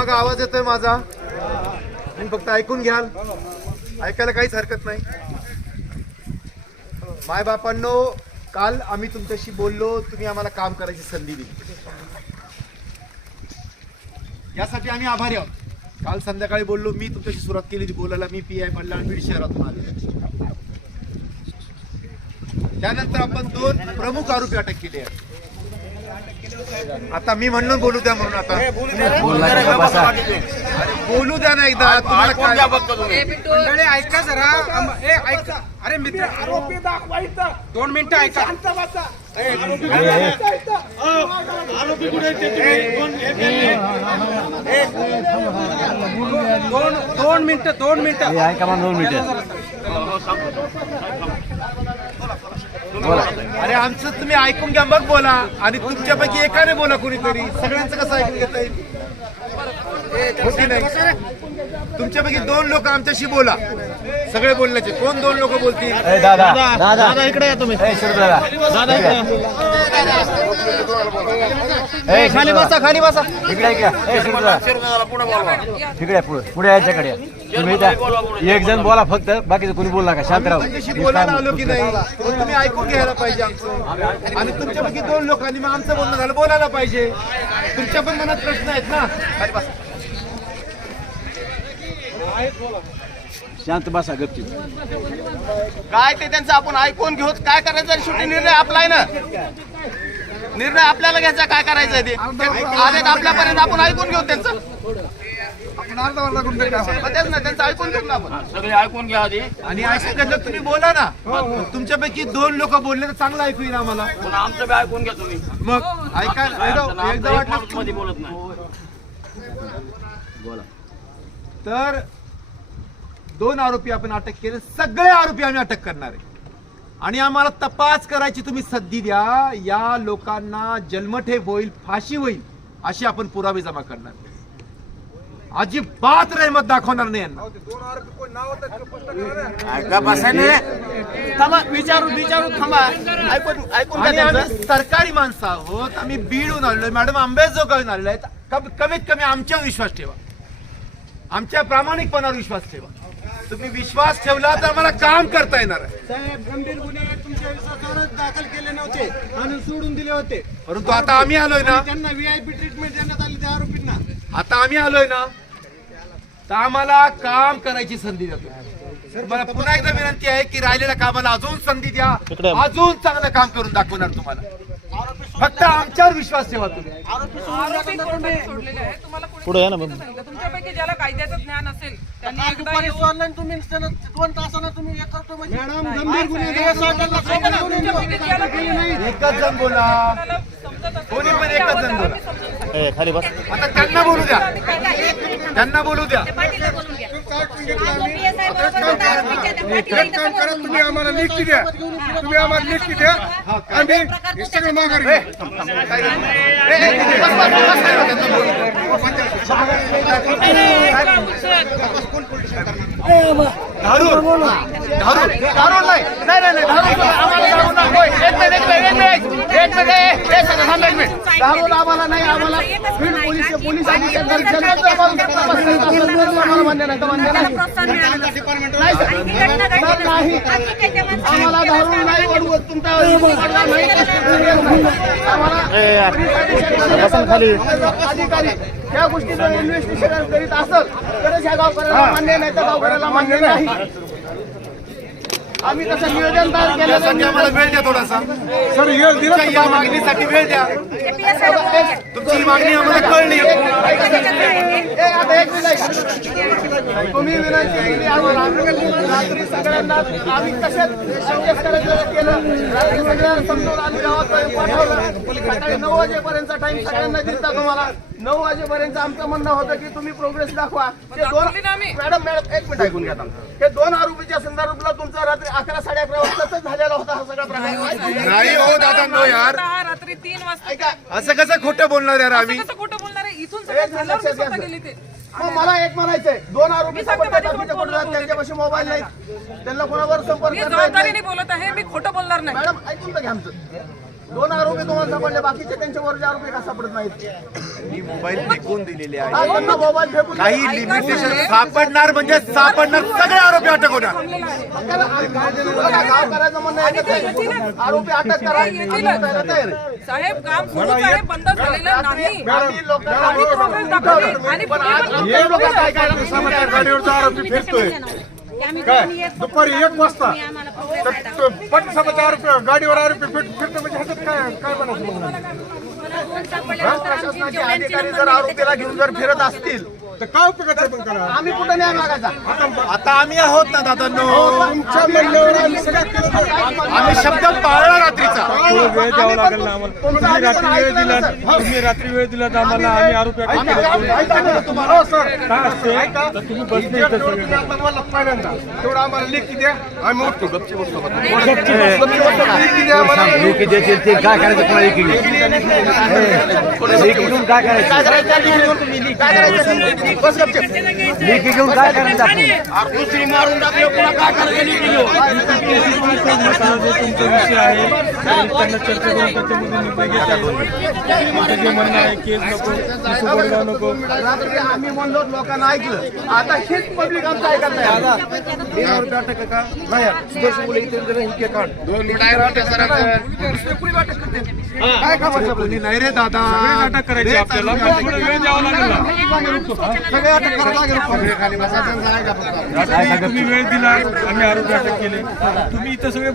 पाठीमागा आवाज येतोय माझा. तुम्ही फक्त ऐकून घ्याल. ऐकायला काहीच हरकत नाही. माय बापांनो काल आम्ही तुमच्याशी बोललो तुम्ही आम्हाला काम करायची संधी दिली. यासाठी आम्ही आभारी आहोत. काल संध्याकाळी बोललो मी तुमच्याशी सुरुवात केली बोलायला मी पी आय बल्लाळ बीड शहरातून आले. त्यानंतर आपण दोन प्रमुख आरोपी अटक केले आहेत आता मी म्हणून बोलू द्या म्हणून आता. बोलू द्या. ना एकदा. तुम्हाला मंडळी ऐका जरा. ए ऐका. अरे मित्र आरोपी दाखवायचं. दोन मिनिटं ऐका. दोन दोन मिनिटं दोन मिनिटं. ऐका मला दोन मिनिटं. अरे आमचं तुम्ही ऐकून घ्या मग बोला. आणि तुमच्यापैकी एकाने बोला कुणीतरी. सगळ्यांचं कसं ऐकून घेता येईल? हो की नाही? तुमच्यापैकी दोन लोक आमच्याशी बोला. सगळे बोलण्याचे. कोण दोन लोक बोलतील? दादा. दादा. दादा. इकडे या तुम्ही. दादा. खाली बसा खाली बसा. इकडे या, पुढे. पुढे याच्याकडे. तुम्ही एक जण बोला फक्त बाकीचं कोणी बोलला का शांत बोलायला आलो की नाही? तुम्ही ऐकून घ्यायला पाहिजे आमचं. आणि तुमच्यापैकी दोन लोकांनी मग आमचं बोलणं झालं. बोलायला पाहिजे. तुमच्या पण मनात प्रश्न आहेत ना? खाली बसा. शांत बसा गपची काय ते त्यांचं आपण ऐकून घेऊ. काय करायचं? शेवटी निर्णय आपला आहे ना. निर्णय आपल्याला घ्यायचा. काय करायचं आहे ते? आलेत आपल्यापर्यंत आपण ऐकून घेऊ त्यांचं. मग तेच ना त्यांचं ऐकून घेऊ ना आपण. सगळे ऐकून घ्या आधी. आणि ऐकून घेतलं तुम्ही बोला ना. तुमच्यापैकी दोन लोक बोलले तर चांगलं ऐकू येईल आम्हाला. पुन्हा आमचं बी ऐकून घ्या तुम्ही. मग ऐका एकदा एकदा वाटलं मध्ये बोलत नाही. तर दोन आरोपी आपण अटक केले सगळे आरोपी आम्ही अटक करणार आहे. आणि आम्हाला तपास करायची तुम्ही संधी द्या या लोकांना जन्मठेप होईल फाशी होईल अशी आपण पुरावे जमा करणार. अजिबात रेहमत दाखवणार नाही यांना. थांबा विचारू विचारू थांबा. ऐकून ऐकून घ्या आणि त्यांचं. आम्ही सरकारी माणसं आहोत आम्ही बीडहून आलेलो मॅडम आंबेजोगाईहून आलेलो आहे कम- कमीत कमी आमच्यावर विश्वास ठेवा. आमच्या प्रामाणिकपणावर विश्वास ठेवा. तुम्ही विश्वास ठेवला तर मला काम करता येणार आहे. साहेब गंभीर गुन्हे तुमच्या विश्वासावरच दाखल केले नव्हते आणि सोडून दिले होते. परंतु आता आम्ही आलोय ना. त्यांना व्हीआयपी ट्रीटमेंट देण्यात आली त्या आरोपींना. आता आम्ही आलोय ना तर आम्हाला काम करायची संधी देतो मला पुन्हा एकदा विनंती आहे की राहिलेल्या कामाला अजून संधी द्या. अजून चांगलं काम करून दाखवणार तुम्हाला. फक्त आमच्यावर विश्वास ठेवा तुम्ही. आरोपी कोर्टाने सोडलेले आहे तुम्हाला पुढे सांगितलं तुमच्यापैकी ज्याला कायद्याचं ज्ञान असेल त्यांनी तुम्ही दोन तासानं तुम्ही हे करतो मॅडम गंभीर गुन्हे एकच जण बोला कोणी पण एकच जण बोला. समजून सांगते. आता त्यांना बोलू द्या त्यांना बोलू द्या काम करा तुम्ही आम्हाला लिखी द्या तुम्ही आम्हाला लिखी द्या आम्ही हे सगळं माघार घेऊ. धारून नको. एक मिनिट एक मिनिट एक मिनिट. एक मिनिट. एक एक मिनिट थांबा एक मिनिट. धारून आम्हाला नाही आम्हाला बीड पोलीस पोलीस अधीक्षक दर्शनाचं आम्हाला तपास करायचा असेल तर आम्हाला मान्य नाही तर मान्य नाही. नाही सर. सर, नाही. आम्हाला धारून नाही. तुमचा आम्हाला अधीक्षक अधिकारी त्या गोष्टीचं इन्व्हेस्टिगेशन करीत असेल तरच ह्या गावकऱ्याला मान्य नाही तर गावकऱ्याला मान्य नाही. आम्ही तसं तयार केलं आम्हाला वेळ द्या थोडासा. सर या मागणीसाठी वेळ द्या. तुमची ही मागणी आम्हाला कळली. तुम्ही विनंती केली आम्हाला. रात्री सगळ्यांना आम्ही करायचं केलं. रात्री सगळ्यांना समजून आम्ही गावात पाठवलं. सकाळी नऊ वाजेपर्यंत टाइम सगळ्यांना दिलता तुम्हाला. नऊ वाजेपर्यंत आमचं म्हणणं होतं की तुम्ही प्रोग्रेस दाखवा. ते दोन. मॅडम मॅडम एक मिनिट ऐकून घ्या. हे दोन आरोपीच्या संदर्भातला तुमचा रात्री अकरा साडे अकरा वाजताच झालेला होता हा सगळा प्रकार. नाही हो दादा नो यार. रात्री तीन वाजता असं कसं खोटं बोलणार यार आम्ही? कसं खोटं बोलणार आहे? इथून सगळं. गेली ते मला एक म्हणायचंय. दोन आरोपी. त्यांच्यापाशी मोबाईल नाही त्यांना कोणावर संपर्क बोलत आहे मी खोटं बोलणार नाही. मॅडम ऐकून तर घ्या आमचं. दोन आरोपी तुम्हाला सापडले बाकीचे त्यांच्यावर आरोपी का सापडत नाहीत मोबाईल फेकून दिलेले आहे हा, त्यांना मोबाईल फेकून काही लिमिटेशन सापडणार म्हणजे सापडणार सगळे आरोपी अटक होणार गाव करायचं म्हणणं आहे का ते? आरोपी अटक करा करायला तयार आहे. साहेब काम सुरू आहे बंद झालेलं नाही आम्ही लोकांना आम्ही प्रोग्रेस दाखवली आणि पुढे पण हे लोक काय काय समाचार गाडीवरचा आरोपी फिरतोय काय दुपारी एक वाजता तर तो पट समाचार आरोपी गाडीवर आरोपी फिर- फिरतो म्हणजे ह्याच्यात काय काय म्हणायचं? प्रशासनाचे अधिकारी जर आरोपीला घेऊन जर फिरत असतील तर काय उपयोगाचं आहे पण त्याला? आम्ही कुठं न्याय मागायचा? आता आम्ही आहोत ना दादांनो. तुमच्या म्हणण्यावर आम्ही शब्द पाळला रात्रीचा वेळ द्यावा लागेल ना आम्हाला तुम्ही रात्री वेळ दिला तुम्ही रात्री वेळ दिला तर आम्हाला आम्ही आरोपी. हो. काय असते तर तुम्ही बसले इथं सगळे. तेवढं आम्हाला लेखी द्या आम्ही उठतो गपची बसतो लेखी द्या आम्हाला. लेखी देतील ते काय करायचं कोणा लेखी लेखी घेऊन काय करायचं बस गपचूप. लेखी घेऊन काय करायचं आपण दुसरी मारून टाकली पुन्हा काय करायचं लेखी घेऊन? आता जो तुमचा विषय आहे त्यांना चर्चा करून त्याच्यामध्ये निर्णय घेता येईल त्यांचं जे म्हणणं आहे केस नको वडगाव नको आम्ही म्हणलो लोकांना ऐकलं आता हेच पब्लिक आमचं ऐकत नाही काय कामाचं नाही रे दादा अटक करायची आपल्याला वेळ द्यावा लागेल सगळे अटक करायला लागेल तुम्ही वेळ दिला आम्ही आरोपी अटक केले तुम्ही इथं सगळे